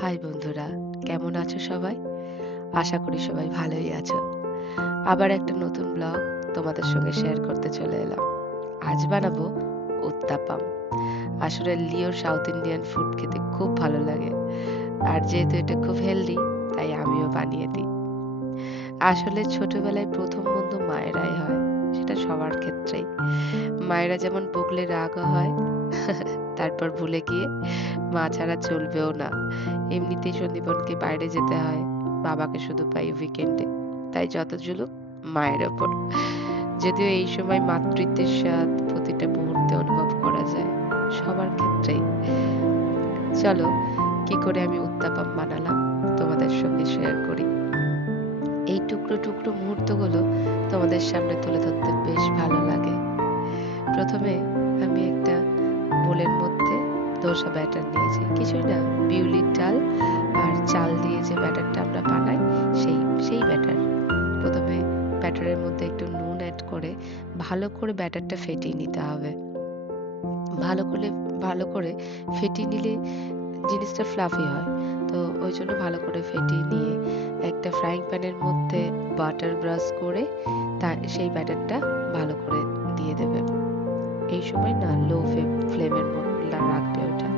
High বন্ধুরা, কেমন আছো সবাই? আশা করি সবাই ভালোই আছো। আবার একটা নতুন ব্লগ তোমাদের সঙ্গে শেয়ার করতে চলে এলাম। আজ বানাবো উত্তাপাম। আসলে লিওর সাউথ ইন্ডিয়ান ফুড খেতে খুব ভালো লাগে। আর যেহেতু এটা খুব হেলদি, তাই আমিও বানিয়ে দিই। আসলে ছোটবেলায় প্রথম বন্ধু মায়েরাই হয়। সেটা সবার ক্ষেত্রেই। মায়েরা যেমন বকলে রাগও হয়, তারপর ভুলে গিয়ে মা ছাড়া চলবেও না। এমনিতেই সন্দীপনকে বাইরে যেতে হয়, বাবাকে শুধু পাই উইকেন্ডে। তাই যত জুলুম মায়ের ওপর। যদিও এই সময় মাতৃত্বের স্বাদ প্রতিটা মুহূর্তে অনুভব করা যায়, সবার ক্ষেত্রেই। চলো, কি করে আমি উত্তাপাম বানালাম তোমাদের সঙ্গে শেয়ার করি। এই টুকরো টুকরো মুহূর্তগুলো তোমাদের সামনে তুলে ধরতে বেশ ভালো লাগে। প্রথমে আমি একটা বোলের মধ্যে ধোসা ব্যাটার নিয়েছি, কিছুই না, বিউলির ডাল আর চাল দিয়ে যে ব্যাটারটা আমরা বানাই, সেই সেই ব্যাটার। প্রথমে ব্যাটারের মধ্যে একটু নুন অ্যাড করে ভালো করে ব্যাটারটা ফেটিয়ে নিতে হবে। ভালো করে ভালো করে ফেটিয়ে নিলে জিনিসটা ফ্লাফি হয়। তো ওই জন্য ভালো করে ফেটিয়ে নিয়ে একটা ফ্রাইং প্যানের মধ্যে বাটার ব্রাশ করে সেই ব্যাটারটা ভালো করে দিয়ে দেবে। এই সময় না লো ফ্লেমের রাখবে ওটা।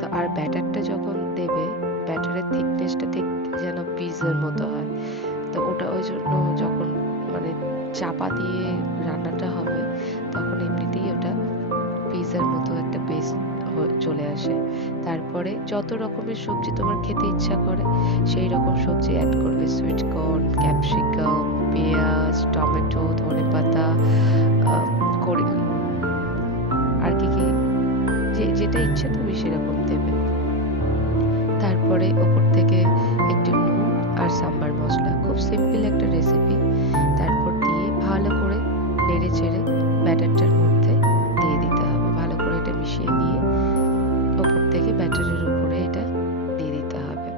তো আর ব্যাটারটা যখন দেবে, ব্যাটারের থিকনেসটা ঠিক যেন পিৎজার মতো হয়। তো ওটা ওই জন্য যখন মানে চাপা দিয়ে রান্নাটা হবে, তখন এমনিতেই ওটা পিৎজার মতো একটা বেস চলে আসে। তারপরে যত রকমের সবজি তোমার খেতে ইচ্ছা করে সেই রকম সবজি অ্যাড করবে, সুইট কর্ন, ক্যাপসিকাম, পেঁয়াজ, টমেটো, ধনেপাতা, করে আর কি কি যেটা ইচ্ছা তুমি সেরকম দেবে। তারপরে ওপর থেকে একটু নুন আর সাম্বার মশলা, খুব সিম্পল একটা রেসিপি, তারপর দিয়ে ভালো করে নেড়ে চেড়ে ব্যাটারটার মধ্যে দিয়ে দিতে হবে। ভালো করে এটা মিশিয়ে নিয়ে ওপর থেকে ব্যাটারের উপরে এটা দিয়ে দিতে হবে।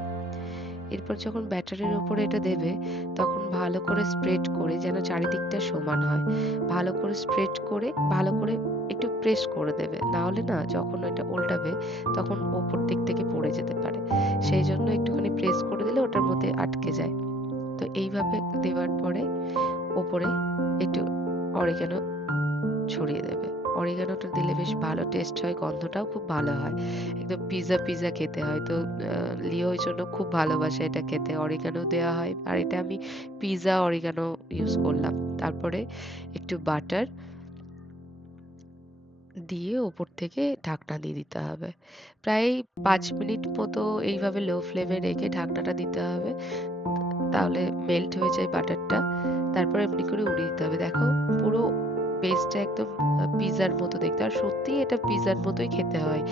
এরপর যখন ব্যাটারের উপরে এটা দেবে, তখন ভালো করে স্প্রেড করে, যেন চারিদিকটা সমান হয়, ভালো করে স্প্রেড করে ভালো করে একটু প্রেস করে দেবে। না হলে না, যখন এটা উল্টাবে তখন ওপর দিক থেকে পড়ে যেতে পারে। সেই জন্য একটুখানি প্রেস করে দিলে ওটার মধ্যে আটকে যায়। তো এইভাবে দেওয়ার পরে ওপরে একটু অরিগানো ছড়িয়ে দেবে। অরিগানোটা দিলে বেশ ভালো টেস্ট হয়, গন্ধটাও খুব ভালো হয়। একদম পিৎজা পিৎজা খেতে হয়। তো লিও ওই জন্য খুব ভালোবাসে এটা খেতে। অরিগানো দেওয়া হয় আর এটা আমি পিৎজা অরিগানো ইউজ করলাম। তারপরে একটু বাটার দিয়ে ওপর থেকে ঢাকনা দিয়ে দিতে হবে। প্রায় ৫ মিনিট মতো এইভাবে লো ফ্লেমে রেখে ঢাকনাটা দিতে হবে। তাহলে মেল্ট হয়ে যায় বাটারটা। তারপর এমনি করে উড়িয়ে দিতে হবে। দেখো, পুরো বেসটা একদম পিৎজার মতো দেখতে। আর সত্যিই এটা পিৎজার মতোই খেতে হয়।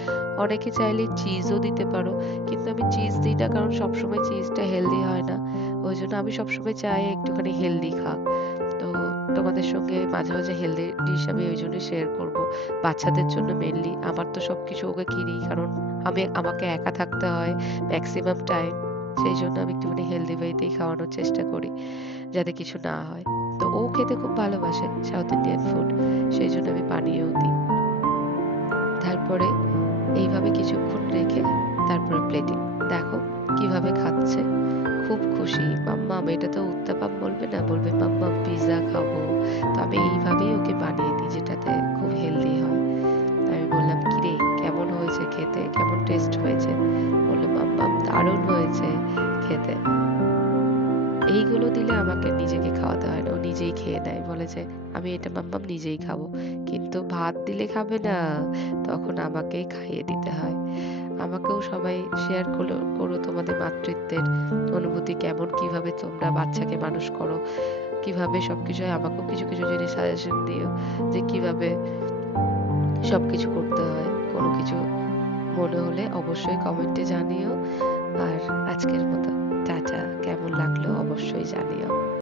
অনেকে চাইলে চিজও দিতে পারো। কিন্তু আমি চিজ দিই না, কারণ সবসময় চিজটা হেলদি হয় না। ওই জন্য আমি সবসময় চাই একটুখানি হেলদি খাক। তো তোমাদের সঙ্গে মাঝে মাঝে হেলদি ডিশ আমি ওই জন্য শেয়ার করব। বাচ্চাদের জন্য মেনলি। আমার তো সবকিছু ওকে কিনি, কারণ আমাকে একা থাকতে হয় ম্যাক্সিমাম টাইম। সেই জন্য আমি একটুখানি হেলদি ওয়েতেই খাওয়ানোর চেষ্টা করি, যাতে কিছু না হয়। তো ও খেতে খুব ভালোবাসে সাউথ ইন্ডিয়ান ফুড, সেই জন্য আমি বানিয়েও দিই। তারপরে এইভাবে কিছুক্ষণ রেখে তারপরে প্লেটিং। দেখো কিভাবে খাচ্ছে, খুব খুশি। মাম্মাম, এটা তো উত্তাপাম বলবে না, বলবে মাম্মাম পিৎজা খাবো। তো আমি এইভাবেই ওকে বানিয়ে দিই, যেটাতে খুব হেলদি হয়। আমি বললাম, কিরে কেমন হয়েছে খেতে, কেমন টেস্ট হয়েছে? বললো, মাম্মাম দারুণ হয়েছে খেতে। এইগুলো দিলে আমাকে নিজেকে খাওয়াতে হয় না, ও নিজেই খেয়ে নেয়। বলে যে আমি এটা মাম্মাম নিজেই খাবো। কিন্তু ভাত দিলে খাবে না, তখন আমাকেই খাইয়ে দিতে হয়। আমাকেও সবাই শেয়ার করো করো তোমাদের মাতৃত্বের অনুভূতি কেমন, কিভাবে তোমরা বাচ্চাকে মানুষ করো, কিভাবে সবকিছু হয়। আমাকেও কিছু কিছু জিনিস সাজেশন দিও, যে কিভাবে সবকিছু করতে হয়। কোনো কিছু মনে হলে অবশ্যই কমেন্টে জানিও। আর আজকের মতো টাটা। কেমন লাগলো অবশ্যই জানিও।